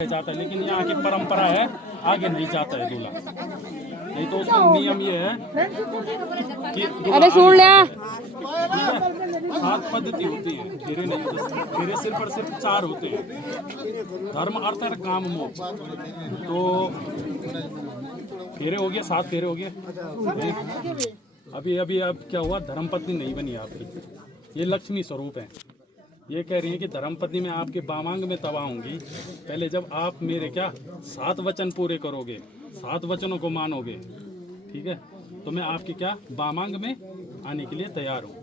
जाता है, लेकिन यहाँ की परंपरा है आगे नहीं जाता है दूल्हा। नहीं तो उसका नियम ये है कि अरे सुन लिया। ठीक है, 7 पद्धति होती है, फेरे नहीं होते, फेरे सिर्फ और सिर्फ 4 होते हैं। धर्म अर्थ है काम मोक्ष। तो फेरे हो गए, 7 फेरे हो गए। अभी अब क्या हुआ, धर्मपत्नी नहीं बनी आपकी। ये लक्ष्मी स्वरूप है। ये कह रही है कि धर्मपत्नी में आपके बामांग में तबाह होंगी। पहले जब आप मेरे 7 वचन पूरे करोगे, 7 वचनों को मानोगे, ठीक है, तो मैं आपके बामांग में आने के लिए तैयार हूँ।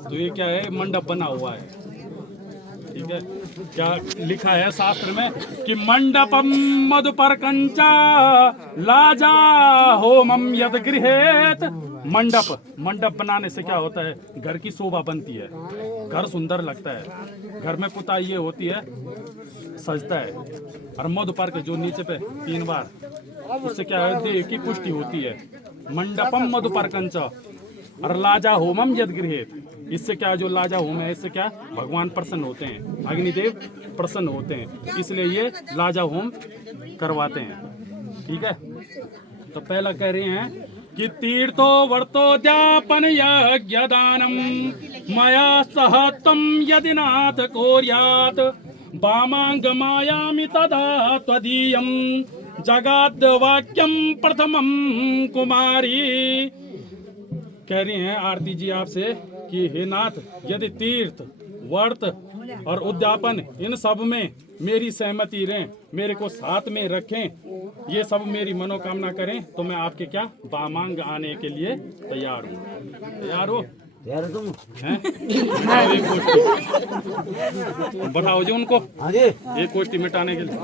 तो ये क्या है, मंडप बना हुआ है, ठीक है। क्या लिखा है शास्त्र में कि मंडपम मधुपर कंचा लाजा होमम यद गृहेत। मंडप बनाने से क्या होता है, घर की शोभा बनती है, घर सुंदर लगता है, घर में पुताई ये होती है, सजता है। और मधुपर के जो नीचे पे 3 बार, उससे क्या है, देव की पुष्टि होती है। मंडपम मधुपर कंचा और लाजा होमम यद गृहेत। इससे क्या, जो लाजा होम है, इससे क्या भगवान प्रसन्न होते हैं, अग्निदेव प्रसन्न होते हैं, इसलिए ये लाजा होम करवाते हैं, ठीक है। तो पहला कह रहे हैं कि तीर्थो वर्तोद्यापन यज्ञदानम मया सह तम यदि नाथ कोर्यात वामांग मायामि तदा त्वदीयम जगाद वाक्यम प्रथमम कुमारी। कह रही हैं आरती जी आपसे कि हे नाथ, यदि तीर्थ व्रत और उद्यापन इन सब में मेरी सहमति रहें, मेरे को साथ में रखें, ये सब मेरी मनोकामना करें, तो मैं आपके बामांग आने के लिए तैयार हूँ। तैयार हो? यार तुम हैं? बताओ जी उनको एक कोष्ठी मिटाने के लिए।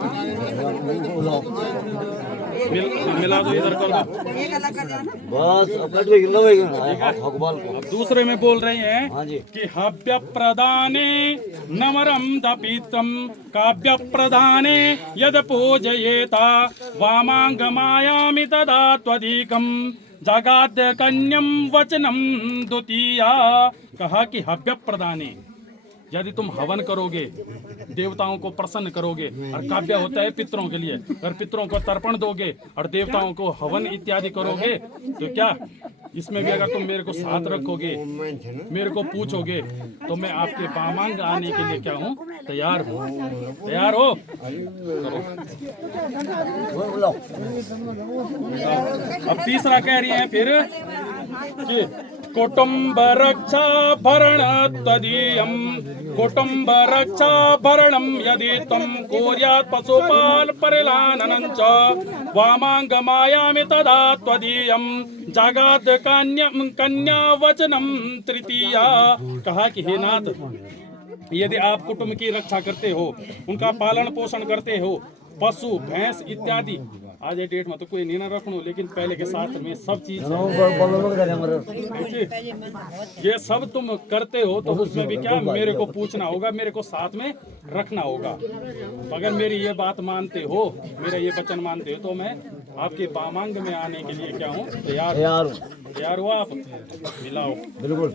मिला दो, इधर कर दो बस। अब दूसरे में बोल रहे हैं कि हव्य प्रदाने नमरम दपीतम काव्य प्रदाने यद पूजयेता वामांग मायामि तदा त्वदीकम जगाद कन्यम वचनम द्वितीया। कहा कि हव्य प्रदाने, यदि तुम हवन करोगे, देवताओं को प्रसन्न करोगे, और काव्य होता है पितरों के लिए, अगर पितरों को तर्पण दोगे और देवताओं को हवन इत्यादि करोगे, तो क्या इसमें भी अगर तुम मेरे को साथ रखोगे, मेरे को पूछोगे, तो मैं आपके बामांग आने के लिए क्या हूँ, तैयार हूँ। तैयार हो? अब तीसरा कह रही है फिर कि कुटुंब रक्षा भरण तदीयम कुटुंब रक्षा भरणम यदि तम कोर्यात् पशुपाल परिलाननं च वामांग मायामि तदा त्वदीयम जगाद कन्या वचनम तृतीया। कहा कि हे नाथ, यदि आप कुटुंब की रक्षा करते हो, उनका पालन पोषण करते हो, पशु भैंस इत्यादि, आज ये डेट में तो कोई नहीं ना रखनो, लेकिन पहले के शास्त्र में सब चीज ये सब तुम करते हो, तो उसमें भी क्या मेरे को पूछना होगा, मेरे को साथ में रखना होगा। अगर मेरी ये बात मानते हो, मेरा ये वचन मानते हो, तो मैं आपके बामांग में आने के लिए क्या हूँ, तैयार हूँ। तैयार हो आप? मिलाओ बिल्कुल।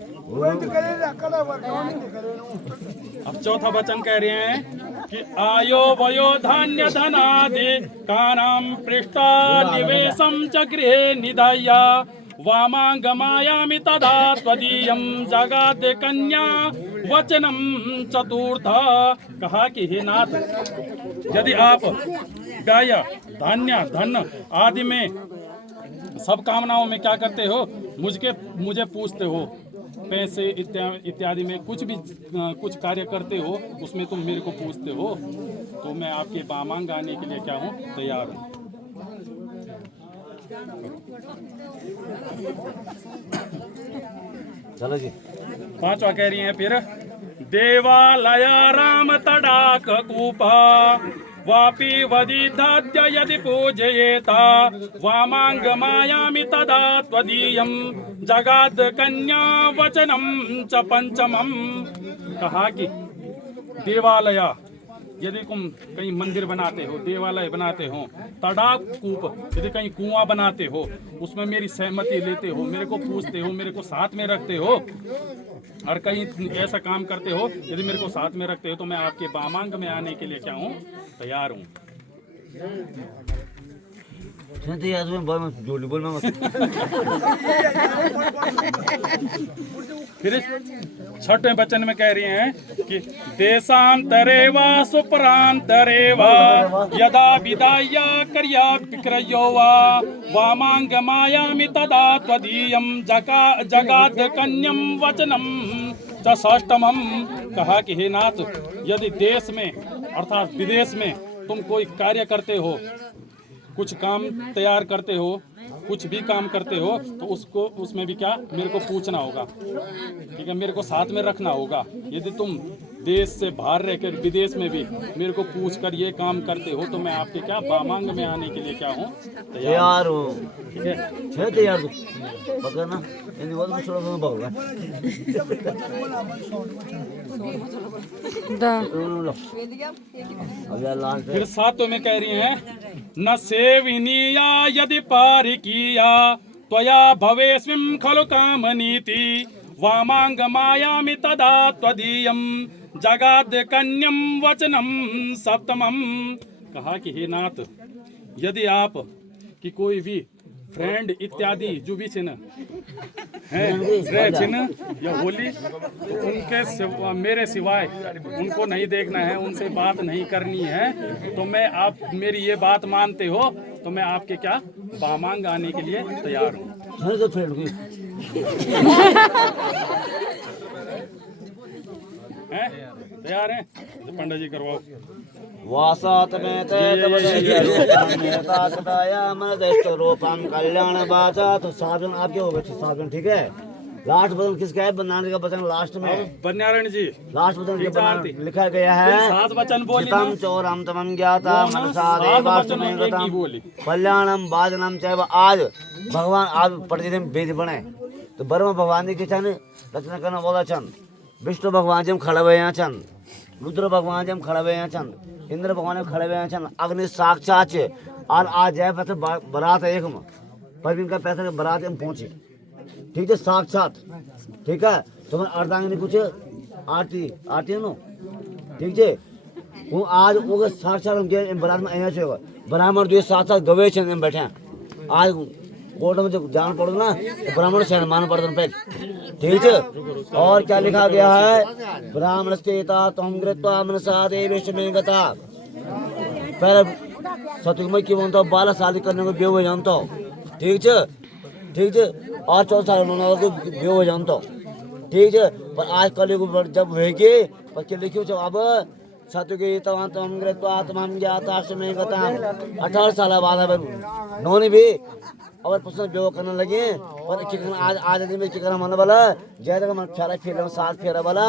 अब चौथा वचन कह रहे हैं कि आयो वयो धान्य धनादि कानाम पृष्ठा निवेशम च गृहे निधाया वामांग मायामि तदा त्वदीयम जगाद कन्या वचनम चतुर्थ। कहा कि हे नाथ, यदि आप गाय धान्य धन आदि में सब कामनाओं में क्या करते हो, मुझे पूछते हो, पैसे इत्यादि में कुछ कार्य करते हो, उसमें तुम मेरे को पूछते हो, तो मैं आपके बामांग आने के लिए क्या हूँ, तैयार हूँ। चलो जी। 5वां कह रही हैं फिर देवालय राम तडाक कूपा वापी वदिधाद्य यदि पूजयेता वामांग मायामि तदा त्वदीयम जगाद कन्या वचनम च पंचमम। कहा कि देवालय, यदि तुम कहीं मंदिर बनाते हो, देवालय बनाते हो, तड़ाक कूप, यदि कहीं कुआं बनाते हो, उसमें मेरी सहमति लेते हो, मेरे को पूछते हो, मेरे को साथ में रखते हो, और कहीं ऐसा काम करते हो, यदि मेरे को साथ में रखते हो, तो मैं आपके बामांग में आने के लिए क्या हूँ, तैयार हूँ। सुनते यार तुम्हें बहुत जोली बोलना मत। फिर छठवें वचन में कह रही हैं कि देशांतरे वा सुपरांतरे वा यदा विदाया कर्या विक्रयो वा वामांग मायामि तदा त्वदीयं जगाद कन्यम वचनम च षष्ठमम। कहा कि हे नाथ, यदि देश में अर्थात विदेश में तुम कोई कार्य करते हो, कुछ काम तैयार करते हो, कुछ भी काम करते हो, तो उसको उसमें भी क्या मेरे को पूछना होगा, ठीक है, मेरे को साथ में रखना होगा। यदि तुम देश से बाहर रहकर विदेश में भी मेरे को पूछ कर ये काम करते हो तो मैं आपके क्या वामांग में आने के लिए क्या हूँ, तैयार हूँ। ठीक है। छह तैयार तू पकड़ना इन बहुत कुछ लोगों को बोलगा अब यार लास्ट फिर सातों में कह रही हैं न सेविनीया यदि पारिकिया त्वया भवेस्मिं खलु कामनीति वामांग मायामि तदा त्वदीयं जगाद कन्यम वचनम सप्तमम। कहा कि हे नाथ, यदि आप की कोई भी फ्रेंड इत्यादि जो भी चिन्ह हैं, चिन्ह या होली, तो उनके मेरे सिवाय उनको नहीं देखना है, उनसे बात नहीं करनी है। तो मैं आप मेरी ये बात मानते हो तो मैं आपके क्या वामांग आने के लिए तैयार हूँ। तो फ्रेंड की हैं? तैयार हैं? तो पंडित जी करवाओ। वासात में तेतवदया मन दष्ट रूपम कल्याण बाचा। तो साधन आपके हो गए साधन, ठीक है। लास्ट वचन किसका है? बनाने का वचन लास्ट में। बन्यारण जी लास्ट वचन के लिखा गया है, सात वचन बोली चितम चौरम तमम ज्ञाता मनसा देवास्तमें गतम कल्याणम बाजनम चैव। आज भगवान आज प्रतिदिन वेद बने तो ब्रह्म भगवान की छन रचना करना बोला छन, विष्णु भगवान जम खड़े हुए हैं छन, रुद्र भगवान जम खड़े हुए हैं छन, इंद्र भगवान खड़े हुए हैं छन, अग्नि साक्षात छे। और आज जाए पैसे बारात एक में पर इनका पैसा बारात हम पहुंचे, ठीक है, साक्षात, ठीक है। तो मैं अर्धांगिनी पूछे आरती आरती है नो, ठीक है। वो आज वो साक्षात हम बारात में आया छे, ब्राह्मण जो साथ साथ गवे छे बैठे हैं। आज कोर्ट में जब जान पड़ो ना तो ब्राह्मण से मान पड़ता पे, ठीक है। और क्या लिखा गया है? ब्राह्मण स्थिता तुम कृत्वा मनसा देवेश में गता। पहले सतुमय की बोलता बारह शादी करने को बेव हो जानता हूँ, ठीक है, ठीक है। और 14 साल को बेव हो जानता हूँ, ठीक है। पर आज कल जब होगी पर क्या लिखियो जब अब सतुकी तुम कृत्वा तुम ज्ञाता में गता। 18 साल बाद नौनी भी और पुष्प बेव करने लगे। और आज आज दिन में क्या मन वाला जय तक मन फेरा फेर साथ फेरा वाला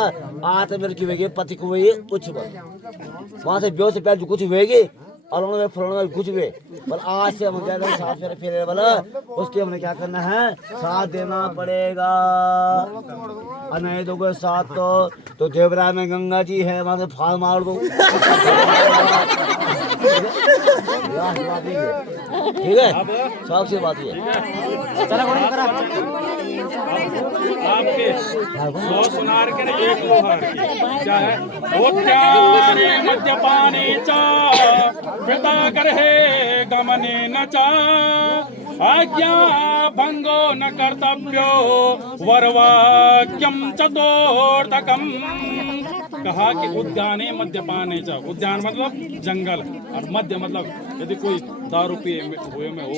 आज मेरे की हुएगी पति को हुई कुछ वहां से बेव से पहले कुछ हुएगी और उन्होंने फुलाने में कुछ हुए। पर आज से हम जय तक साथ फेरा फेरे वाला उसके हमने क्या करना है? साथ देना पड़ेगा। और नहीं दोगे साथ तो देवरा में गंगा जी है, वहां से फाल मार दो, ठीक है। शौक से बात है। आपके 100 सुनार के ना एक लोहार की क्या है? उद्याने मद्यपाने चा पिता करहे गमने न चा आज्ञा भंगो न कर्तव्यो वरवाक्यम चतुर्थकम। कहा कि उद्याने मद्यपाने चा, उद्यान मतलब जंगल और मध्य मतलब यदि कोई दारू पिए हुए में हो,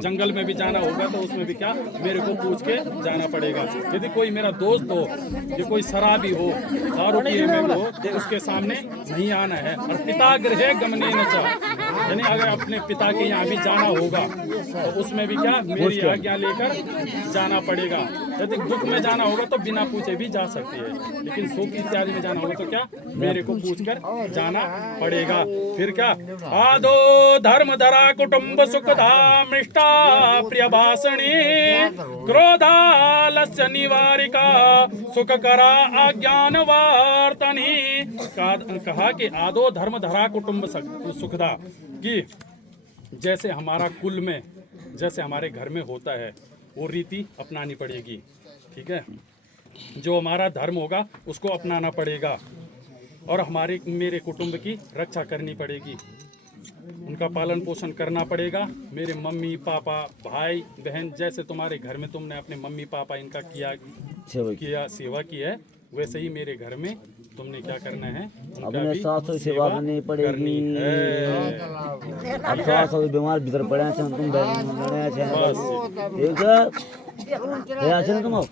जंगल में भी जाना होगा तो उसमें भी क्या मेरे को पूछ के जाना पड़ेगा। यदि कोई मेरा दोस्त हो या कोई शराबी हो, दारू पिए में हो तो उसके सामने नहीं आना है। और पिता गृहे गमने न चा, यानी अगर अपने पिता के यहाँ भी जाना होगा तो उसमें भी क्या मेरी आज्ञा लेकर जाना पड़ेगा। यदि दुख में जाना होगा तो बिना पूछे भी जा सकती है, लेकिन सुख इत्यादि में जाना होगा तो क्या मेरे को पूछकर जाना पड़ेगा। फिर क्या? आदो धर्म धरा कुटुंब सुखदा मृष्टा प्रिय भाषणी क्रोधालस्य निवारिका सुख करा अज्ञान वार्तनी। कहा कि आदो धर्म धरा कुटुंब सुखदा, कि जैसे हमारा कुल में जैसे हमारे घर में होता है वो रीति अपनानी पड़ेगी, ठीक है। जो हमारा धर्म होगा उसको अपनाना पड़ेगा और हमारे मेरे कुटुंब की रक्षा करनी पड़ेगी। उनका पालन पोषण करना पड़ेगा। मेरे मम्मी पापा भाई बहन जैसे तुम्हारे घर में तुमने अपने मम्मी पापा इनका सेवा की है, वैसे ही मेरे घर में तुमने क्या करना है, उनका अपने भी सास सेवा करनी पड़ेगी। अब सास बीमार भीतर पड़े हैं तुम ठीक है तुम